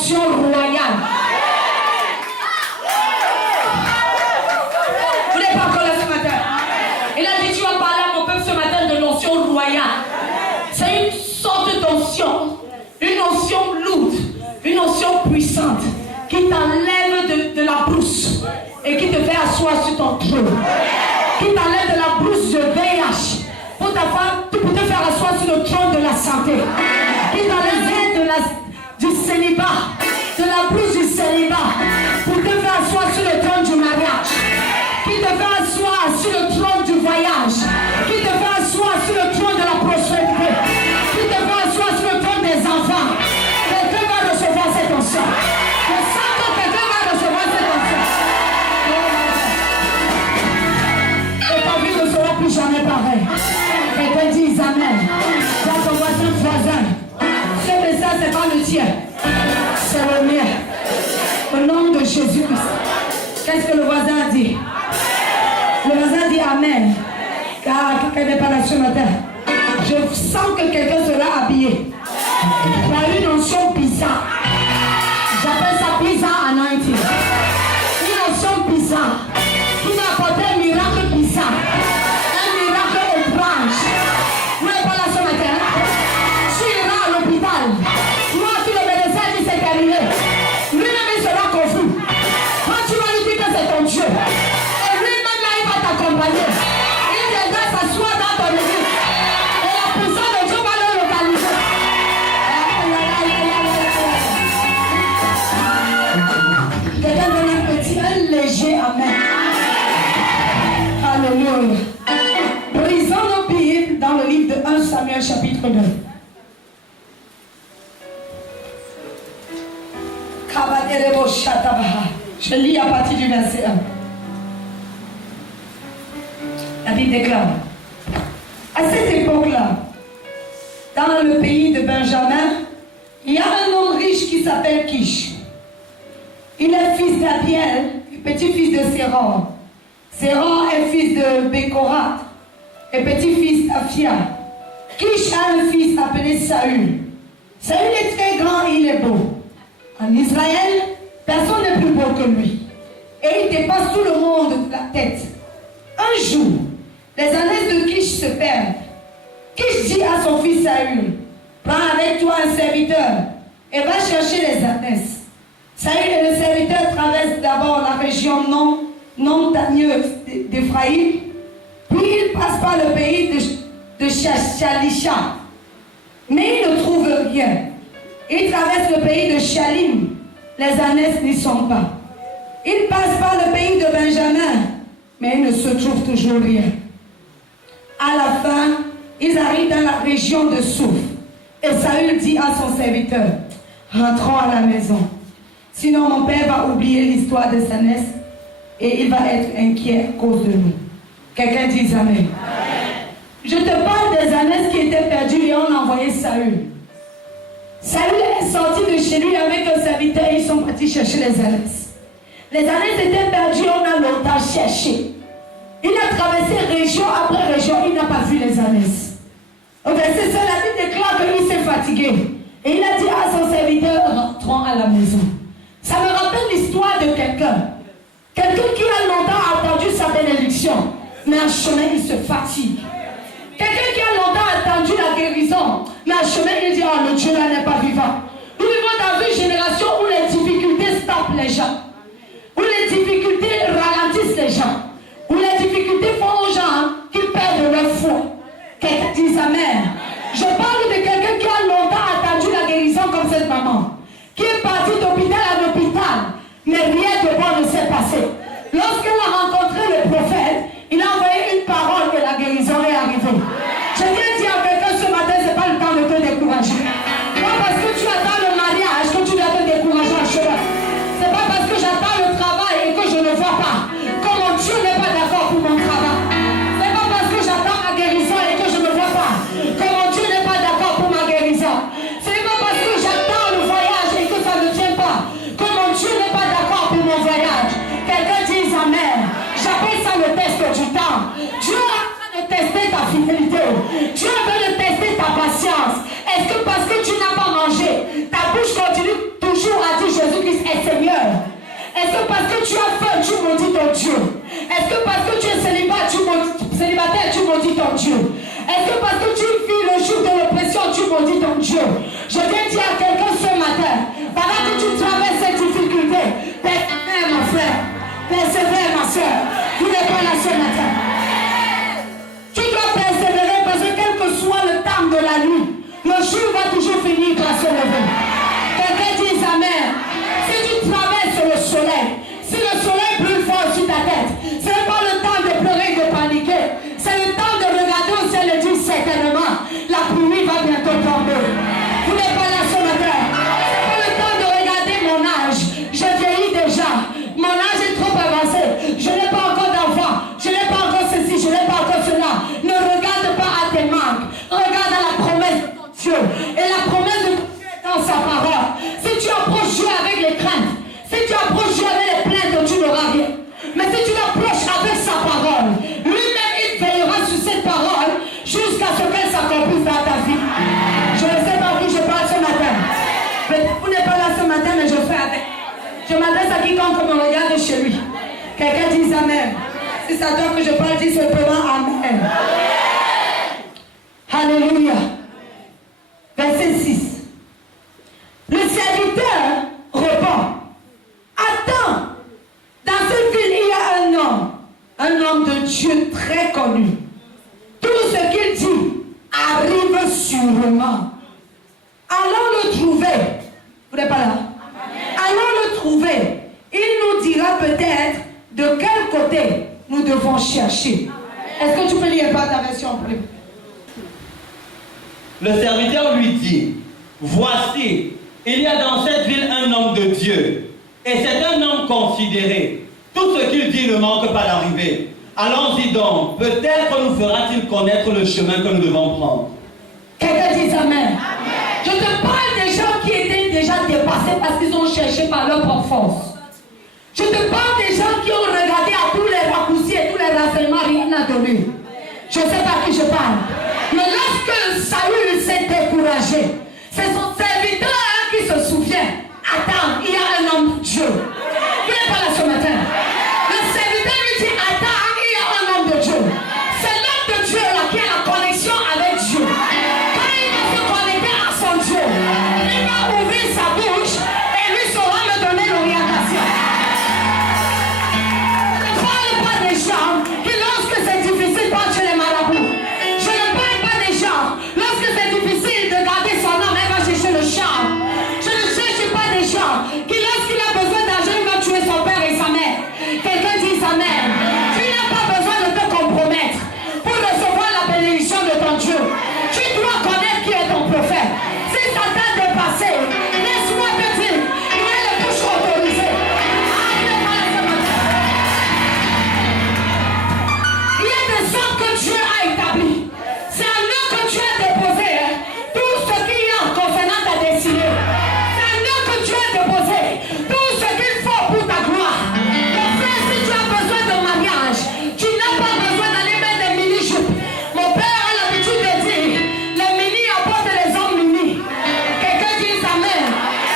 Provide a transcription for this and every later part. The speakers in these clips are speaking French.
l'onction royale. Vous n'êtes pas encore là ce matin. Il a dit, tu vas parler à mon peuple ce matin de l'onction royale. C'est une sorte d'onction, une onction lourde, une onction puissante qui t'enlève de la brousse et qui te fait asseoir sur ton trône. Qui t'enlève de la brousse de VIH pour te faire asseoir sur le trône de la santé. Qui t'enlève du célibat, de la brousse du célibat pour te faire asseoir sur le trône du mariage. Qui te fait asseoir sur le trône du voyage. Qui te fait asseoir sur le trône de la prospérité. Qui te fait asseoir sur le trône des enfants. Quelqu'un va recevoir cette onction. Je sens que quelqu'un va recevoir cette onction. Et ta vie ne sera plus jamais pareille. Quelqu'un dit amen. Dans ton voisin. Ce message, c'est pas le tien. C'est le mien. Au nom de Jésus-Christ. Qu'est-ce que le voisin a dit? Le voisin dit amen. Car quelqu'un n'est pas là ce matin. Je sens que quelqu'un sera habillé. Il y a une onction bizarre. J'appelle ça bizarre anointing. Une onction bizarre. Qui m'a apporté un miracle bizarre. Un miracle étrange. Vous n'êtes pas là ce matin. Tu iras à l'hôpital. Moi, tu le médecin dit c'est terminé. Lui-même il sera confus. Quand tu vas lui dire que c'est ton Dieu. Et lui-même là il va t'accompagner. Il viendra s'asseoir dans ton église. Et la puissance de Dieu va le localiser. Quelqu'un donne un petit, un léger amen. Alléluia. Brisons nos Bibles dans le livre de 1 Samuel chapitre 2. Je lis à partir du verset 1. La Bible déclare. À cette époque-là, dans le pays de Benjamin, il y a un homme riche qui s'appelle Kish. Il est fils d'Abiel, petit-fils de Séror. Séror est fils de Bécorat et petit-fils d'Aphia. Kish a un fils appelé Saül. Saül est très grand et il est beau. En Israël, personne n'est plus beau que lui. Et il dépasse tout le monde de la tête. Un jour, les ânesses de Kish se perdent. Kish dit à son fils Saül, prends avec toi un serviteur et va chercher les ânesses. Saül et le serviteur traversent d'abord la région non montagneuse d'Éphraïm, puis ils passent par le pays de Shalisha. Mais ils ne trouvent rien. Ils traversent le pays de Shalim. Les ânesses n'y sont pas. Ils passent par le pays de Benjamin, mais il ne se trouve toujours rien. À la fin, ils arrivent dans la région de Souf. Et Saül dit à son serviteur, rentrons à la maison. Sinon mon père va oublier l'histoire de sa ânesse et il va être inquiet à cause de nous. Quelqu'un dit amen. Amen. Je te parle des ânesses qui étaient perdues et on a envoyé Saül. Saül est sorti de chez lui avec un serviteur et ils sont partis chercher les ânesses. Les ânesses étaient perdues, on a longtemps cherché. Il a traversé région après région, il n'a pas vu les ânesses. Au verset 5, la Bible déclare qu'il s'est fatigué. Et il a dit à son serviteur, rentrons à la maison. Ça me rappelle l'histoire de quelqu'un. Quelqu'un qui a longtemps attendu sa bénédiction, mais en chemin il se fatigue. Quelqu'un qui a longtemps attendu la guérison, mais en chemin il dit, oh le Dieu là n'est pas vivant. Nous vivons dans une génération où les difficultés stoppent les gens. Où les difficultés ralentissent les gens. Où les difficultés font aux gens qui perdent leur foi. Quelqu'un dit amen. Je parle de quelqu'un qui a longtemps attendu la guérison comme cette maman. Qui est partie d'hôpital à l'hôpital, mais rien de bon ne s'est passé. Lorsqu'elle a rencontré le prophète, il a envoyé une parole et la guérison est arrivée. Je viens dire à quelqu'un ce matin, ce n'est pas le temps de te décourager. Pas parce que tu attends le mariage que tu dois te décourager en chemin. Ce n'est pas parce que j'attends le travail et que je ne vois pas que mon Dieu n'est pas d'accord pour mon travail. Ce n'est pas parce que j'attends ma guérison et que je ne vois pas que mon Dieu n'est pas d'accord pour ma guérison. Ce n'est pas parce que j'attends le voyage Est-ce que parce que tu vis le jour de l'oppression, tu maudis ton Dieu? Je viens dire à quelqu'un ce matin, pendant que tu traverses cette difficulté, persévère mon frère, persévère ma soeur. Tu n'es pas là ce matin. Tu dois persévérer parce que quel que soit le temps de la nuit, le jour va toujours finir par se lever. Quelqu'un dit Amen. Si tu traverses le soleil, si le soleil brûle fort sur ta tête, ce n'est pas le temps de pleurer, de paniquer. C'est le temps de regarder au ciel et dire certainement, la pluie va bientôt tomber. Vous n'êtes pas là ce matin. C'est pas le temps de regarder mon âge. Je vieillis déjà. Mon âge est trop avancé. Je n'ai pas encore d'enfant. Je n'ai pas encore ceci, je n'ai pas encore cela. Ne regarde pas à tes manques. Regarde à la promesse de ton Dieu. Et la promesse de ton Dieu est dans sa parole. Si tu approches Dieu avec les craintes, si tu approches Dieu avec les plaintes, tu n'auras rien. Mais si tu l'approches avec sa parole, lui-même il veillera sur cette parole jusqu'à ce qu'elle s'accomplisse dans ta vie. Je ne sais pas à qui je parle ce matin. Peut-être vous n'êtes pas là ce matin, mais je fais avec. Je m'adresse à quiconque me regarde chez lui. Quelqu'un dit Amen. Si c'est à toi que je parle, dis simplement Amen. Alléluia. Verset 6. Le serviteur répond. Attends. Dans cette ville, il y a un homme de Dieu très connu. Tout ce qu'il dit arrive sûrement. Allons le trouver. Vous n'êtes pas là? Allons le trouver. Il nous dira peut-être de quel côté nous devons chercher. Est-ce que tu peux lire pas ta version plus? Le serviteur lui dit, voici, il y a dans cette ville un homme de Dieu, et c'est un homme considéré. Tout ce qu'il dit ne manque pas d'arriver. Allons-y donc, peut-être nous fera-t-il connaître le chemin que nous devons prendre. Quelqu'un dit Amen. Je te parle des gens qui étaient déjà dépassés parce qu'ils ont cherché par leur propre force. Je te parle des gens qui ont regardé à tous les raccourcis et tous les renseignements, rien n'a donné. Je ne sais pas à qui je parle. Mais lorsque Saül s'est découragé, c'est son serviteur qui se souvient. Attends, il y a un homme de Dieu. Vous n'êtes pas là ce matin. Le serviteur lui dit, attends, il y a un homme de Dieu. C'est l'homme de Dieu là qui a la connexion avec Dieu. Quand il va se connecter à son Dieu, il va ouvrir sa bouche et lui saura me donner l'orientation. Je ne parle pas des gens qui lorsque c'est difficile pensent chez les marabouts. Je ne parle pas des gens lorsque c'est difficile de garder son âme, elle va chercher le charme. Je ne cherche pas des gens qui lorsqu'il a besoin d'argent, il va tuer son père et sa mère. Quelqu'un dit Amen. Tu n'as pas besoin de te compromettre pour recevoir la bénédiction de ton Dieu. Tu dois connaître qui est ton prophète. Si ça t'a dépassé, laisse-moi te dire, il y a les bouches autorisées. Il y a des hommes que Dieu a établis. C'est en eux que Dieu a déposé tout ce qu'il y a concernant ta destinée. C'est en eux que Dieu a déposé tout ce qu'il faut pour ta gloire. Mon frère, si tu as besoin de mariage, tu n'as pas besoin d'aller mettre des mini-jupes. Mon père a l'habitude de dire, les mini apportent les hommes mini. Quelqu'un dit Amen.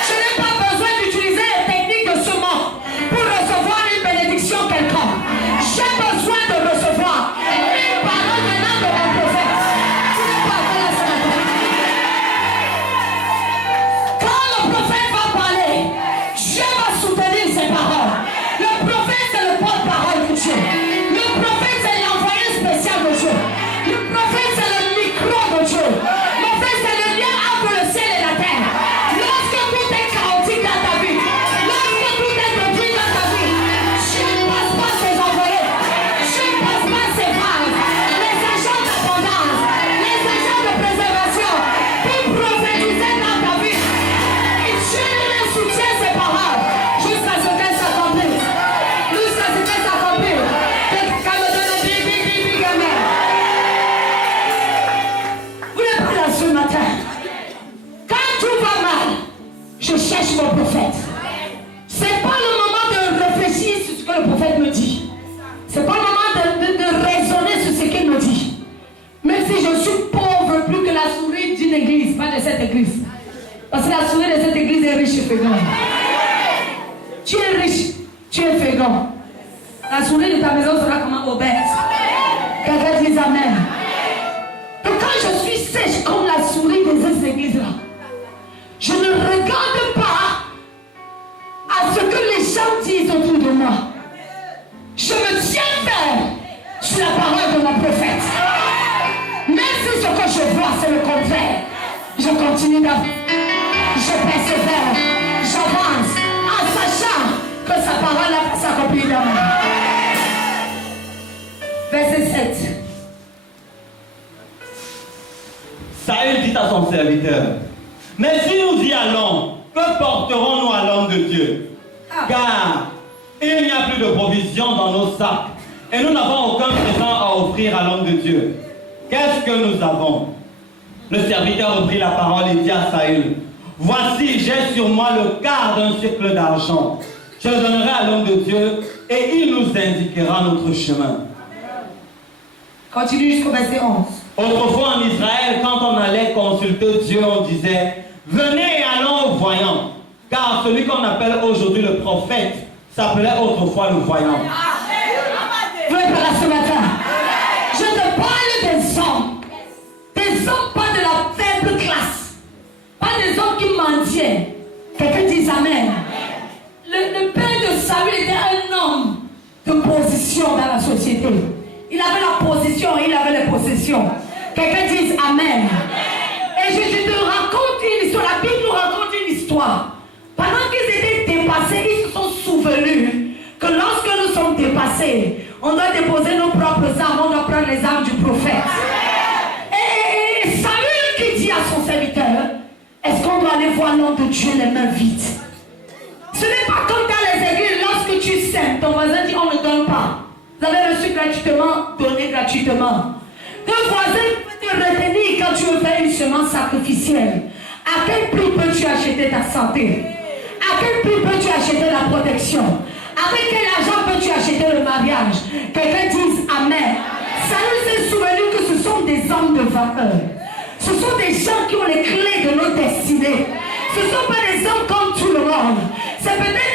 Je n'ai pas besoin d'utiliser les techniques de ce monde pour recevoir une bénédiction quelconque. J'ai besoin de recevoir une parole venant de mon prophète. Tu n'es pas là ce matin. Quand le prophète va parler, Dieu va soutenir ses paroles. Le prophète, c'est le porte-parole de Dieu. Le prophète, c'est l'envoyé spécial de Dieu. Le prophète, c'est le micro de Dieu. Le prophète, c'est le lien entre le ciel et la terre. Lorsque tout est chaotique dans ta vie, lorsque tout est détruit dans ta vie, Dieu ne passe pas ses envoyés. Dieu ne passe pas ses phrases. Les agents d'abondance, les agents de préservation, pour prophétiser dans ta vie. Et Dieu lui soutient ses paroles jusqu'à ce qu'elles s'accomplissent. Jusqu'à ce qu'elles s'accomplissent. Quelqu'un me donne un big amen. Vous n'êtes pas là ce matin. Quand tout va mal, je cherche mon prophète. C'est pas le moment de réfléchir sur ce que le prophète me dit. C'est pas le moment de raisonner sur ce qu'il me dit. Même si je suis pauvre plus que la souris d'une église, pas de cette église. Parce que la souris de cette église est riche et féconde. Tu es riche, tu es fécond. La souris de ta maison sera comment obèse. Quelqu'un dit Amen. Donc je suis sèche comme la souris des églises-là. Je ne regarde pas à ce que les gens disent autour de moi. Je me tiens ferme sur la parole de mon prophète. Même si ce que je vois, c'est le contraire, je continue d'avancer. Je persévère, j'avance, en sachant que sa parole va s'accomplir dans moi. Verset 7. Saül dit à son serviteur, mais si nous y allons, que porterons-nous à l'homme de Dieu? Car il n'y a plus de provisions dans nos sacs et nous n'avons aucun présent à offrir à l'homme de Dieu. Qu'est-ce que nous avons? Le serviteur reprit la parole et dit à Saül, voici, j'ai sur moi le quart d'un siècle d'argent. Je le donnerai à l'homme de Dieu et il nous indiquera notre chemin. Continue jusqu'au verset 11. Autrefois en Israël, quand on allait consulter Dieu, on disait, venez et allons au voyant. Car celui qu'on appelle aujourd'hui le prophète s'appelait autrefois le voyant. Vous êtes là ce matin. Je te parle des hommes. Des hommes pas de la faible classe. Pas des hommes qui mendiaient. Quelqu'un dit Amen. Le père de Saül était un homme de position dans la société. Il avait la position, il avait les possessions. Quelqu'un dit Amen. Et je te raconte une histoire. La Bible nous raconte une histoire. Pendant qu'ils étaient dépassés, ils se sont souvenus que lorsque nous sommes dépassés, on doit déposer nos propres armes, on doit prendre les armes du prophète. Et Saül qui dit à son serviteur, est-ce qu'on doit aller voir l'homme de Dieu les mains vides? Ce n'est pas comme dans les églises, lorsque tu sèmes, ton voisin dit on ne donne pas. Vous avez reçu gratuitement, donné gratuitement. Ton voisin peut te retenir quand tu veux faire une semence sacrificielle. À quel prix peux-tu acheter ta santé? À quel prix peux-tu acheter la protection? Avec quel argent peux-tu acheter le mariage? Quelqu'un dise Amen. Saül s'est souvenu que ce sont des hommes de valeur. Ce sont des gens qui ont les clés de nos destinées. Ce ne sont pas des hommes comme tout le monde. C'est peut-être